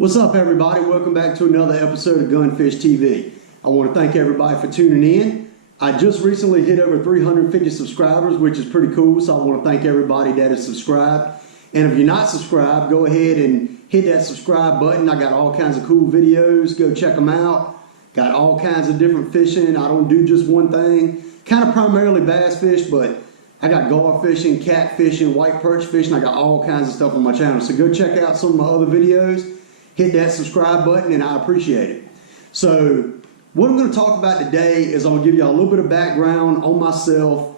What's up, everybody? Welcome back to another episode of Gunfish TV. I want to thank everybody for tuning in. I just recently hit over 350 subscribers, which is pretty cool, so I want to thank everybody that is subscribed. And if you're not subscribed, go ahead and hit that subscribe button. I got all kinds of cool videos. Go check them out. Got all kinds of different fishing. I don't do just one thing. Kind of primarily bass fish, but I got gar fishing, cat fishing, white perch fishing. I got all kinds of stuff on my channel. So go check out some of my other videos. Hit that subscribe button and I appreciate it. So what I'm going to talk about today is I'm going to give you a little bit of background on myself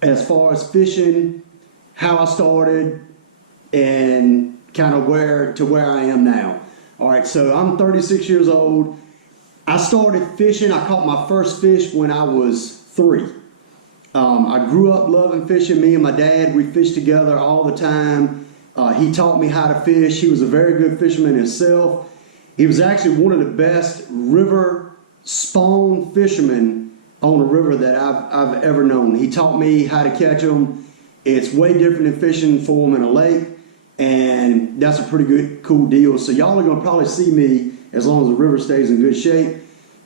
as far as fishing, how I started, and kind of where I am now. All right, so I'm 36 years old. I started fishing. I caught my first fish when I was 3. I grew up loving fishing. Me and my dad, we fished together all the time. He taught me how to fish. He was a very good fisherman himself. He was actually one of the best river spawn fishermen on a river that I've ever known. He taught me how to catch them. It's way different than fishing for them in a lake, and that's a pretty good, cool deal. So y'all are going to probably see me as long as the river stays in good shape.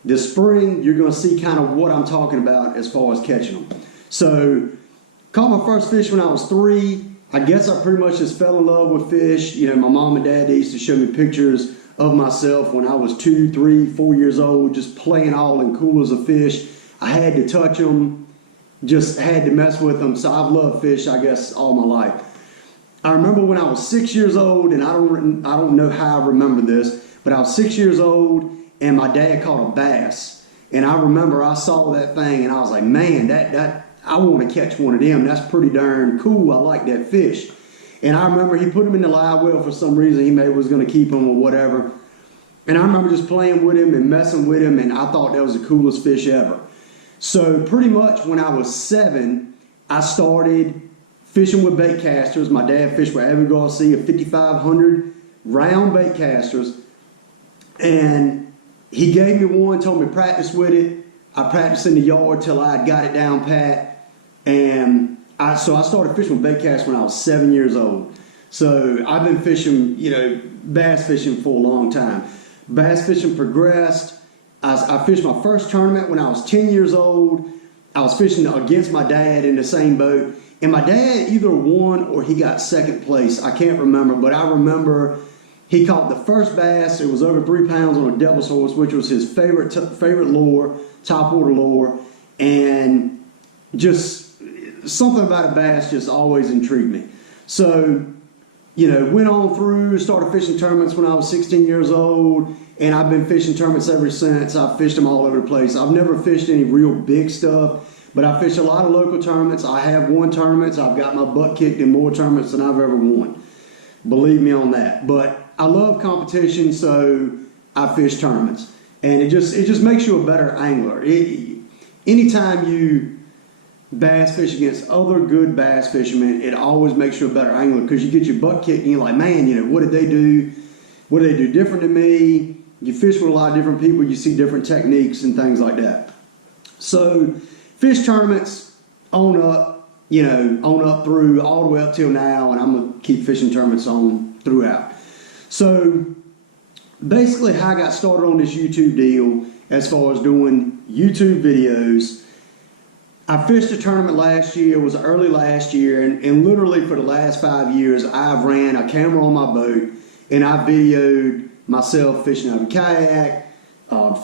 This spring, you're going to see kind of what I'm talking about as far as catching them. So, caught my first fish when I was 3. I guess I pretty much just fell in love with fish. You know, my mom and dad, they used to show me pictures of myself when I was 2, 3, 4 years old, just playing all in coolers of fish. I had to touch them, just had to mess with them. So I've loved fish, I guess, all my life. I remember when I was 6 years old, and I don't know how I remember this, but I was 6 years old, and my dad caught a bass. And I remember I saw that thing, and I was like, man, I want to catch one of them. That's pretty darn cool. I like that fish. And I remember he put him in the live well for some reason. He maybe was going to keep him or whatever. And I remember just playing with him and messing with him, and I thought that was the coolest fish ever. So pretty much when I was 7, I started fishing with bait casters. My dad fished with Avid Garcia 5500 round bait casters. And he gave me one, told me to practice with it. I practiced in the yard till I got it down pat. And so I started fishing with bait casts when I was 7 years old. So I've been fishing, you know, bass fishing for a long time. Bass fishing progressed. I fished my first tournament when I was 10 years old. I was fishing against my dad in the same boat. And my dad either won or he got second place. I can't remember, but I remember he caught the first bass. It was over 3 pounds on a devil's horse, which was his favorite lure, top water lure. And just something about a bass just always intrigued me. So, you know, went on through, started fishing tournaments when I was 16 years old, and I've been fishing tournaments ever since. I've fished them all over the place. I've never fished any real big stuff, but I fished a lot of local tournaments. I have won tournaments. I've got my butt kicked in more tournaments than I've ever won. Believe me on that. But I love competition, so I fish tournaments. And it just makes you a better angler. Anytime you bass fish against other good bass fishermen, it always makes you a better angler because you get your butt kicked and you're like, man, you know, what did they do? What did they do different than me? You fish with a lot of different people, you see different techniques and things like that. So fish tournaments on up, you know, on up through all the way up till now, and I'm going to keep fishing tournaments on throughout. So basically how I got started on this YouTube deal as far as doing YouTube videos, I fished a tournament last year. It was early last year, and literally for the last 5 years, I've ran a camera on my boat, and I videoed myself fishing out of a kayak,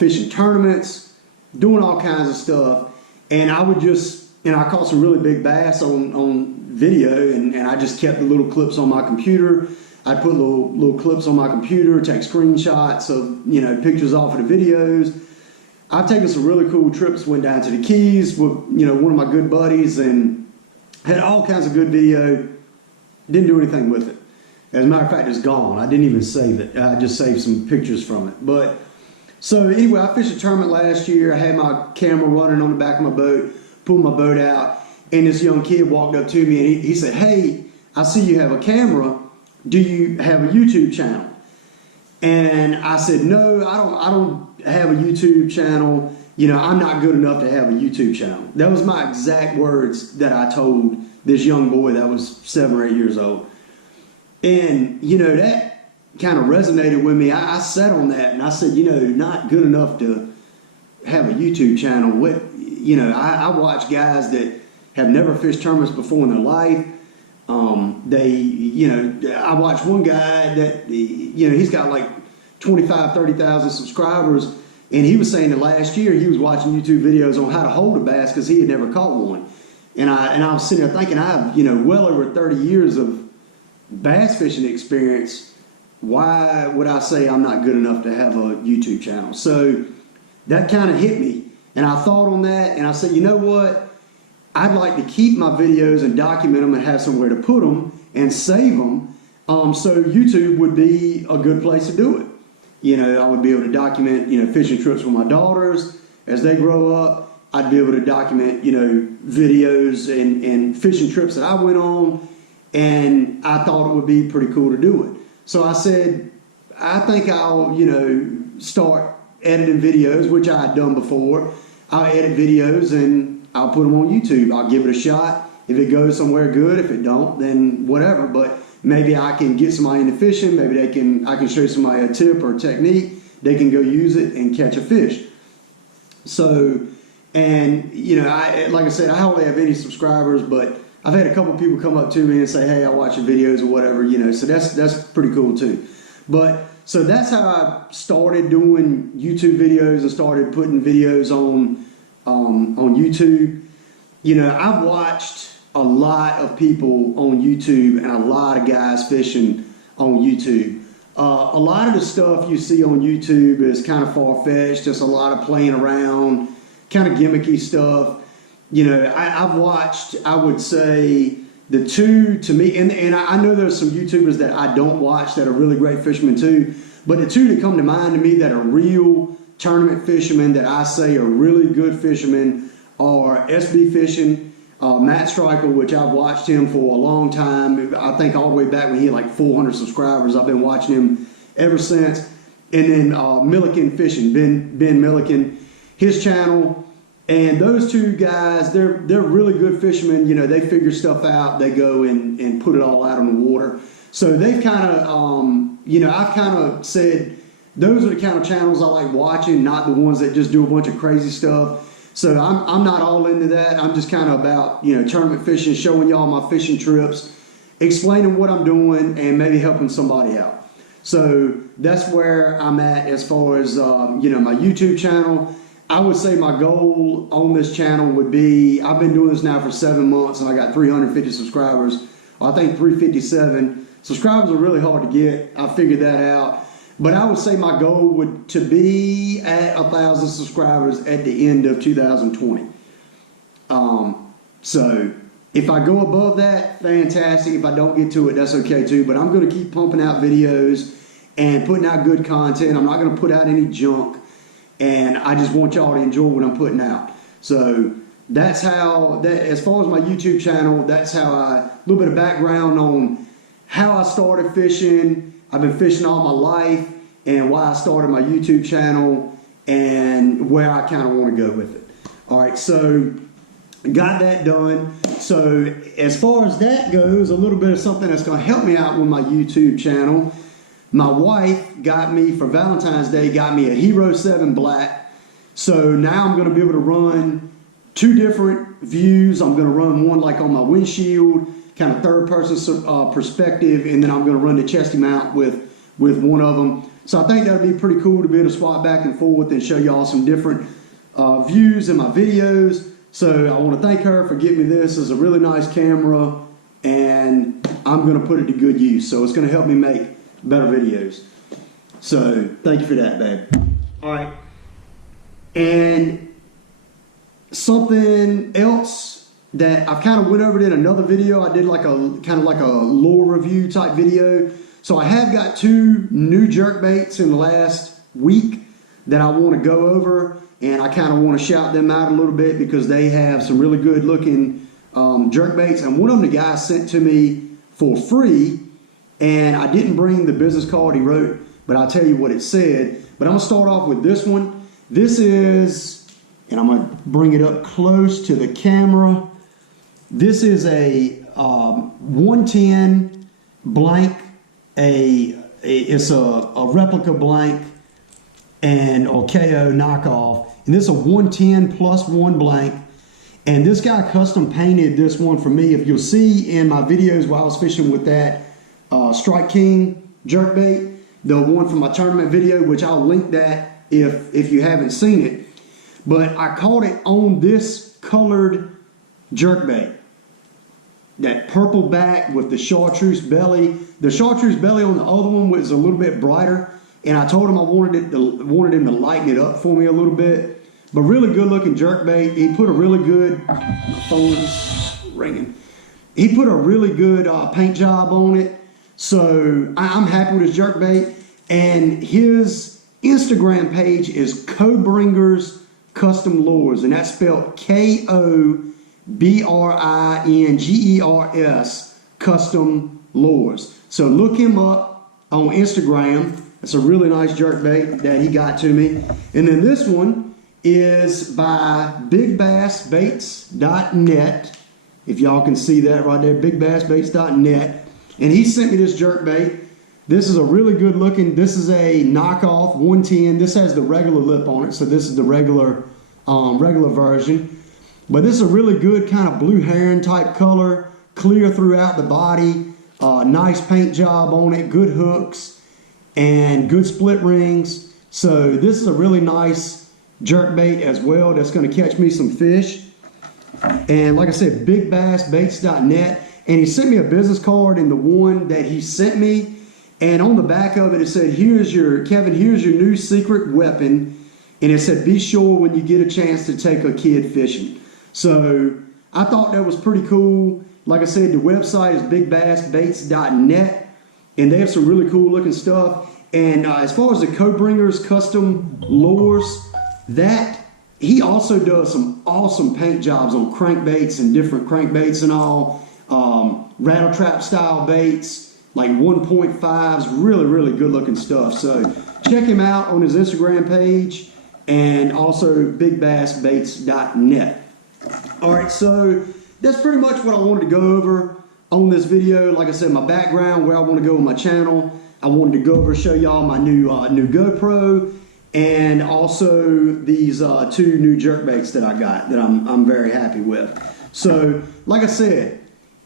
fishing tournaments, doing all kinds of stuff. And I would just, and I caught some really big bass on video, and I just kept the little clips on my computer. I'd put little clips on my computer, take screenshots of, you know, pictures off of the videos. I've taken some really cool trips, went down to the Keys with, you know, one of my good buddies and had all kinds of good video. Didn't do anything with it. As a matter of fact, it's gone. I didn't even save it. I just saved some pictures from it. But so anyway, I fished a tournament last year. I had my camera running on the back of my boat, pulled my boat out, and this young kid walked up to me and he said, hey, I see you have a camera. Do you have a YouTube channel? And I said, no, I don't have a YouTube channel. You know, I'm not good enough to have a YouTube channel. That was my exact words that I told this young boy that was 7 or 8 years old. And, you know, kind of resonated with me. I sat on that and I said, you know, not good enough to have a YouTube channel. What, you know, I watch guys that have never fished tournaments before in their life. You know, I watched one guy that, you know, he's got like 25, 30,000 subscribers, and he was saying that last year he was watching YouTube videos on how to hold a bass because he had never caught one. And I was sitting there thinking, I have, you know, well over 30 years of bass fishing experience. Why would I say I'm not good enough to have a YouTube channel? So that kind of hit me, and I thought on that, and I said, you know what? I'd like to keep my videos and document them and have somewhere to put them and save them. So YouTube would be a good place to do it. You know, I would be able to document, you know, fishing trips with my daughters as they grow up. I'd be able to document, you know, videos and fishing trips that I went on, and I thought it would be pretty cool to do it. So I said, I think I'll, you know, start editing videos, which I had done before. I'll edit videos and I'll put them on YouTube. I'll give it a shot. If it goes somewhere, good. If it don't, then whatever. But maybe I can get somebody into fishing. Maybe I can show somebody a tip or a technique. They can go use it and catch a fish. So, and you know, like I said, I hardly have any subscribers, but I've had a couple of people come up to me and say, "Hey, I watch your videos or whatever." You know, so that's pretty cool too. But so that's how I started doing YouTube videos and started putting videos on YouTube. You know, I've watched a lot of people on YouTube and a lot of guys fishing on YouTube. A lot of the stuff you see on YouTube is kind of far-fetched, just a lot of playing around, kind of gimmicky stuff. You know, I've watched, I would say, the two to me, and I know there's some YouTubers that I don't watch that are really great fishermen too, but the two that come to mind to me that are real tournament fishermen that I say are really good fishermen are SB Fishing, Matt Strykel, which I've watched him for a long time. I think all the way back when he had like 400 subscribers. I've been watching him ever since. And then Milliken Fishing, Ben Milliken, his channel. And those two guys, they're really good fishermen. You know, they figure stuff out. They go and put it all out on the water. So they've kind of, you know, I've kind of said those are the kind of channels I like watching, not the ones that just do a bunch of crazy stuff. So I'm not all into that. I'm just kind of about, you know, tournament fishing, showing y'all my fishing trips, explaining what I'm doing, and maybe helping somebody out. So that's where I'm at as far as, you know, my YouTube channel. I would say my goal on this channel would be, I've been doing this now for 7 months and I got 350 subscribers. I think 357. Subscribers are really hard to get. I figured that out. But I would say my goal would to be at 1,000 subscribers at the end of 2020. So if I go above that, fantastic. If I don't get to it, that's okay too. But I'm going to keep pumping out videos and putting out good content. I'm not going to put out any junk. And I just want y'all to enjoy what I'm putting out. So that's how, as far as my YouTube channel, that's how a little bit of background on how I started fishing. I've been fishing all my life and why I started my YouTube channel and where I kind of want to go with it. All right, so got that done. So as far as that goes, a little bit of something that's going to help me out with my YouTube channel. My wife got me, for Valentine's Day, got me a Hero 7 Black. So now I'm going to be able to run two different views. I'm going to run one like on my windshield, kind of third person perspective, and then I'm going to run the chesty mount with one of them. So I think that would be pretty cool to be able to swap back and forth and show y'all some different views in my videos. So I want to thank her for getting me this. It's a really nice camera, and I'm going to put it to good use. So it's going to help me make better videos. So thank you for that, babe. All right. And something else that I've kind of went over it in another video. I did like a kind of like a lure review type video. So I have got two new jerkbaits in the last week that I want to go over, and I kind of want to shout them out a little bit because they have some really good looking jerkbaits. And one of them the guy sent to me for free, and I didn't bring the business card he wrote, but I'll tell you what it said. But I'm going to start off with this one. This is, and I'm going to bring it up close to the camera. This is a 110 blank. it's a replica blank and or KO knockoff, and this is a 110 plus 1 blank. And this guy custom painted this one for me. If you'll see in my videos while I was fishing with that Strike King jerkbait, the one from my tournament video, which I'll link that if you haven't seen it. But I caught it on this colored jerkbait. That purple back with the chartreuse belly. The chartreuse belly on the other one was a little bit brighter, and I told him I wanted him to lighten it up for me a little bit. But really good looking jerkbait. He put a really good, my phone's ringing. He put a really good paint job on it. So I'm happy with his jerkbait. And his Instagram page is Codebringers Custom Lures, and that's spelled KOBRINGERS Custom Lures. So look him up on Instagram. It's a really nice jerkbait that he got to me. And then this one is by bigbassbaits.net. If y'all can see that right there, bigbassbaits.net. And he sent me this jerkbait. This is a really good looking, this is a knockoff 110. This has the regular lip on it, so this is the regular version. But this is a really good kind of blue heron type color, clear throughout the body, nice paint job on it, good hooks, and good split rings. So this is a really nice jerkbait as well that's going to catch me some fish. And like I said, bigbassbaits.net. And he sent me a business card in the one that he sent me, and on the back of it, it said, here's your new secret weapon. And it said, be sure when you get a chance to take a kid fishing. So I thought that was pretty cool. Like I said, the website is bigbassbaits.net, and they have some really cool looking stuff. And as far as the Codebringers Custom Lures, that he also does some awesome paint jobs on crankbaits and different crankbaits and all, rattle trap style baits, like 1.5s, really good looking stuff. So check him out on his Instagram page, and also bigbassbaits.net. All right, so that's pretty much what I wanted to go over on this video. Like I said, my background, where I want to go with my channel. I wanted to go over and show y'all my new GoPro, and also these 2 new jerkbaits that I got that I'm very happy with. So, like I said,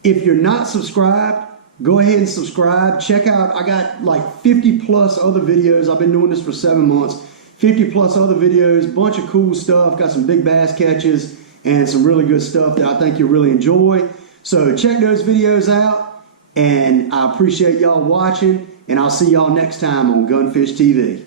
if you're not subscribed, go ahead and subscribe. Check out, I got like 50 plus other videos. I've been doing this for 7 months. 50 plus other videos, bunch of cool stuff. Got some big bass catches and some really good stuff that I think you'll really enjoy. So check those videos out, and I appreciate y'all watching, and I'll see y'all next time on Gunfish TV.